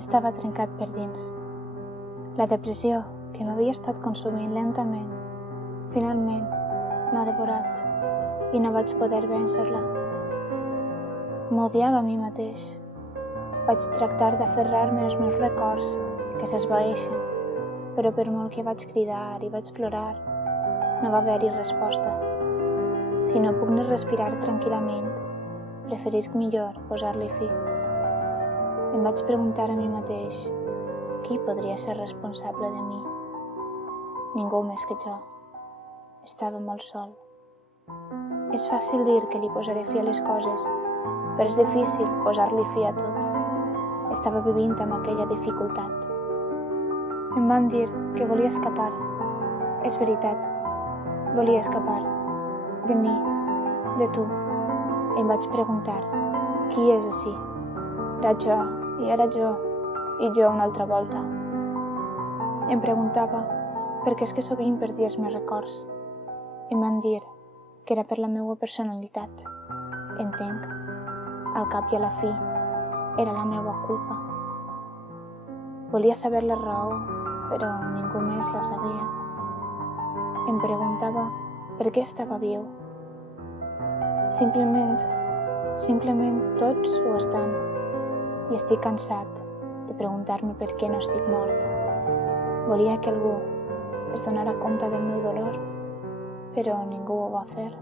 estava trencat per dins. La depressió, que m'havia estat consumint lentament, finalment m'ha devorat i no vaig poder vèncer-la. M'odiava a mi mateix. Vaig tractar d'aferrar-me als meus records que s'esvaeixen, però per molt que vaig cridar i vaig plorar, no va haver-hi resposta. Si no puc ni respirar tranquil·lament, preferisc millor posar-li fi. Em vaig preguntar a mi mateix qui podria ser responsable de mi. Ningú més que jo. Estava molt sol. És fàcil dir que li posaré fi a les coses, però és difícil posar-li fi a tot. Estava vivint amb aquella dificultat. Em van dir que volia escapar. És veritat, volia escapar. De mi, de tu. Em vaig preguntar, qui és així? Era jo, i era jo, i jo una altra volta. Em preguntava per què és que sovint perdia els meus records. Em van dir que era per la meva personalitat. Entenc. Al cap i a la fi, era la meva culpa. Volia saber la raó, però ningú més la sabia. Em preguntava per què estava viu. Simplement tots ho estan. I estic cansat de preguntar-me per què no estic mort. Volia que algú es donara compte del meu dolor, però ningú ho va fer.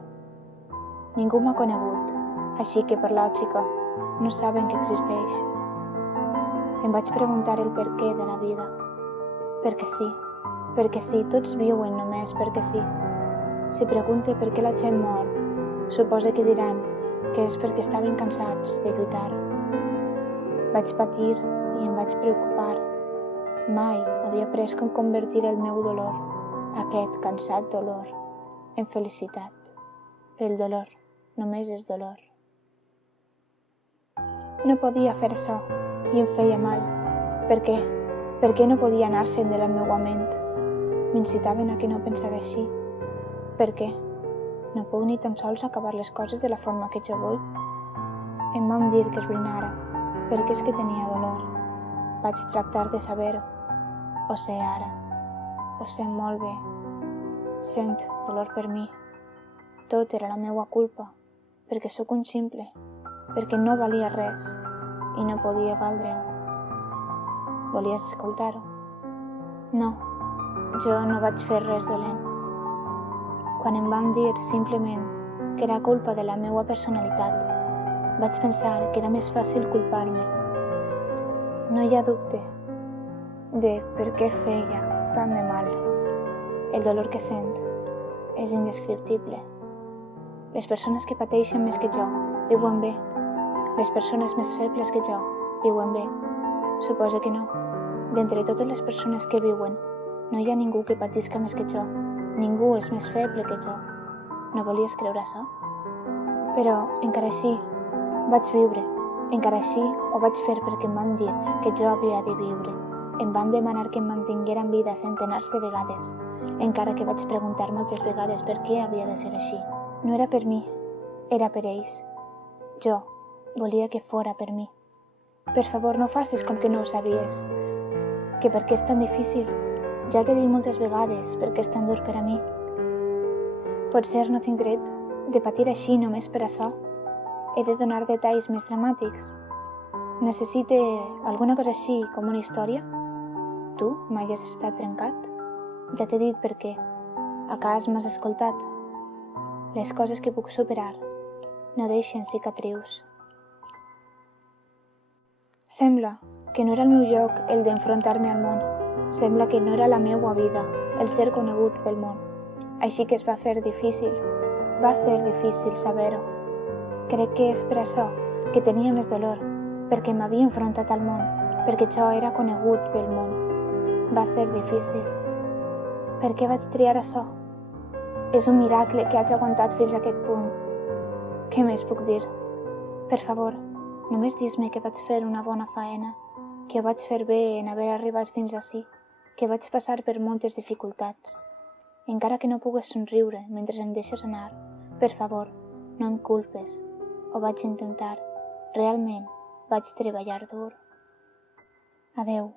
Ningú m'ha conegut, així que per lògica no saben que existeix. Em vaig preguntar el per què de la vida. Perquè sí, tots viuen només perquè sí. Si pregunte per què la gent mor, suposo que diran que és perquè estaven cansats de lluitar. Vaig patir i em vaig preocupar. Mai havia après com convertir el meu dolor, aquest cansat dolor, en felicitat. El dolor només és dolor. No podia fer això i em feia mal. Per què? Per què no podia anar-se'n de la meva ment? M'incitaven a que no pensara així. Per què? No puc ni tan sols acabar les coses de la forma que jo vull? Em van dir que esbrinara, perquè és que tenia dolor. Vaig tractar de saber-ho. Ho sé ara. Ho sé molt bé. Sent dolor per mi. Tot era la meva culpa, perquè sóc un simple, perquè no valia res i no podia valdre-ho. Volies escoltar-ho? No, jo no vaig fer res dolent. Quan em van dir simplement que era culpa de la meva personalitat, vaig pensar que era més fàcil culpar-me. No hi ha dubte de per què feia tant de mal. El dolor que sent és indescriptible. Les persones que pateixen més que jo viuen bé. Les persones més febles que jo viuen bé. Suposo que no. D'entre totes les persones que viuen, no hi ha ningú que patisca més que jo. Ningú és més feble que jo. No volies creure això? Però encara així vaig viure. Encara així ho vaig fer perquè em van dir que jo havia de viure. Em van demanar que em mantinguera en vida centenars de vegades, encara que vaig preguntar moltes vegades per què havia de ser així. No era per mi, era per ells. Jo volia que fora per mi. Per favor, no facis com que no ho sabies. Que per què és tan difícil? Ja t'he dit moltes vegades per què és tan dur per a mi. Potser no tinc dret de patir així només per això. He de donar detalls més dramàtics. Necessite alguna cosa així com una història? Tu mai has estat trencat? Ja t'he dit per què. A cas m'has escoltat. Les coses que puc superar no deixen cicatrius. Sembla que no era el meu lloc el d'enfrontar-me al món. Sembla que no era la meva vida el ser conegut pel món. Així que es va fer difícil. Va ser difícil saber-ho. Crec que és per això que tenia més dolor, perquè m'havia enfrontat al món, perquè jo era conegut pel món. Va ser difícil. Per què vaig triar això? És un miracle que hagi aguantat fins a aquest punt. Què més puc dir? Per favor, només dis-me que vaig fer una bona faena, que ho vaig fer bé en haver arribat fins ací, que vaig passar per moltes dificultats. Encara que no pugues somriure mentre em deixes anar, per favor, no em culpes. Ho vaig intentar. Realment vaig treballar dur. Adeu.